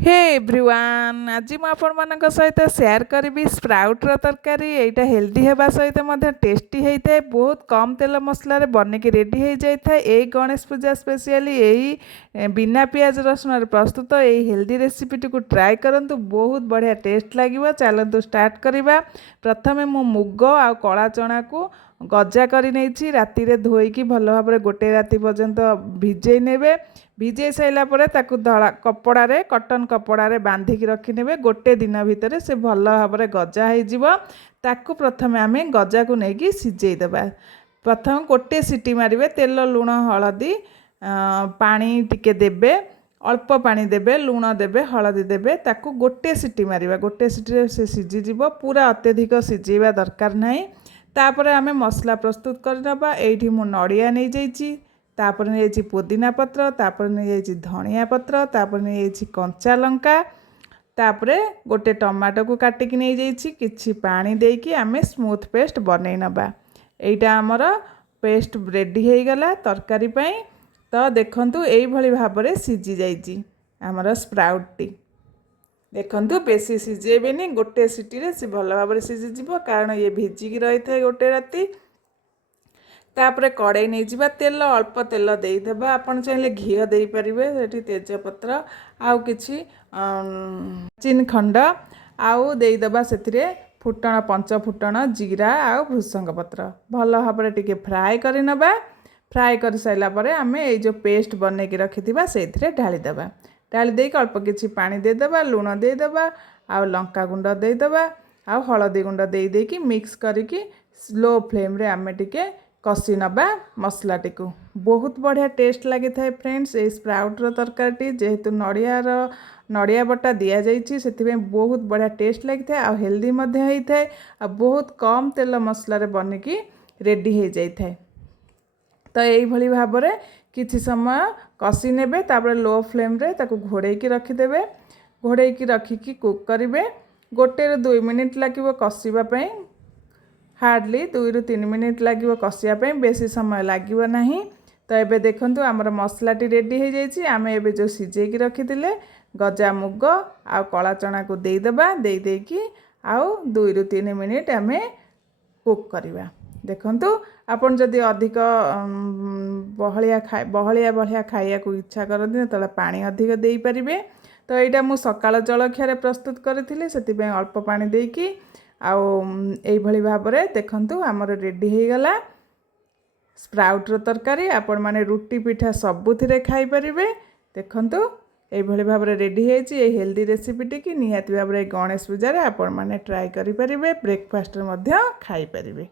हे everyone आज मु आपन सहित शेयर करी स्प्राउटर तरकारी एटा हेल्दी हेबा सहित टेस्टी होता है। बहुत कम तेल मसलार बनके रेडी हो जाए। यही गणेश पूजा स्पेशली यही बिना पियाज रसुण प्रस्तुत यही हेल्दी रेसिपीटी को ट्राए करंतु। बहुत बढ़िया टेस्ट लगे। चलतु स्टार्ट करवा। प्रथमे मु मुग आ कला चना को गजा कर राति धोईकी भल भाव गोटे राति पर्यंत भिजे नेबे। भिजे साइला परे ताकू धड़ा कपड़ारे कटन कपड़ारे बांधिकी रखिने। गोटे दिन भितर से भल भाव गजा हो। ताकू प्रथमे आम गजा को लेकिन सिझेदेबा। प्रथम गोटे सीटी मारे तेल लुण हलदी पानी टिके देबे। अल्प पानी देबे लुण देबे हलदी देबे ताकू गोटे सीटी मारिबा। गोटे सीटी से सिझीजिव। पूरा अत्यधिक सिझेबा दरकार नहीं। तापरे आमे मसला प्रस्तुत करनबा। एठी मु नड़िया नहीं जाइछि। तापर नहीं पुदीना पत्र तापर नहीं धनिया पत्र तापर नहीं कंचा लंका तापर गोटे टमाटो को काटिकी नहीं जाइछि। किछि पानी देकी आमे स्मूथ पेस्ट बनै नबा। एटा हमर पेस्ट रेडी हो गला तरकारी पई। तो देखंतु एई भली भाबरे सिझी जाइछि हमर स्प्राउटटी। देखंतु बेसी सिझेबेनी गोटे सीटी रे से भल भाबरे सिझी जिवो कारण ये भिजिकी रही थाए गोटे राति। तापर कड़ाई नहीं जावा तेल अल्प तेल देदेबा। आपन चाहिए घी दे पारे। सेठी तेजपत्र आउ किछि चिन खंड आउ देदेबा। से फुटण पंच फुटण जीरा आउ भृसंग पत्र भल भाव टिके फ्राए करनबा। फ्राए कर साइला परे आमे ए जो पेस्ट बनैकी रखिथिबा सेथिरे ढालीदेबा। ढाली देक अल्प किछि पानी देदेबा लुण देदेबा आउ लंका गुंड देदेबा आउ हळदी गुंड दे देकी मिक्स करिकी स्लो फ्लेम रे आमे टिके कषि नबा मसलाटी को। बहुत बढ़िया टेस्ट लगी था फ्रेंड्स। ये स्प्राउटर तरकारी जेहेतु नड़िया बटा दि जाइए बहुत बढ़िया टेस्ट लगी था। आ हेल्दी होता है। आ बहुत कम तेल मसलार बनिकी रेडी हो जाए। तो यही भाव में किसी समय कषि नेबे। तापर लो फ्लेम रे ताको घोड़ेकी रखिदेवे। घोड़ेकी रखिकी कुक करेंगे। गोटे रू 2 मिनिट लगे कषापी। हार्डली 2 ରୁ 3 मिनिट लगे कषापी बेसी समय लगे ना। तो ये देखंतु आमर मसलाटी रेडी हो जाइए। आम ए जो सिझेकी रखिले गजा मुग आ कला चना को देदेबा। देकी आउ 2 ରୁ 3 मिनिट आम कुक करवा। देखंतु आपन जदि अधिक बहलिया खाइया को इच्छा करते तो पानी अधिक दे पारिबे। तो यहाँ मु सकाळ जलखिया प्रस्तुत करी से अल्प पानी देकी आउ एभली भाव में देखंतु आमर रेडी हो गला स्प्राउटर तरकारी। आपण माने रुटी पिठा सबुथिरे खाई परिबे। देखंतु एभली भाव में रेडी होइछि। ए हेल्दी रेसिपीटी की निहाती भाव में गणेश पूजा रे आपण माने ट्राई करि परिबे। ब्रेकफास्ट रे मध्य खाई परिबे।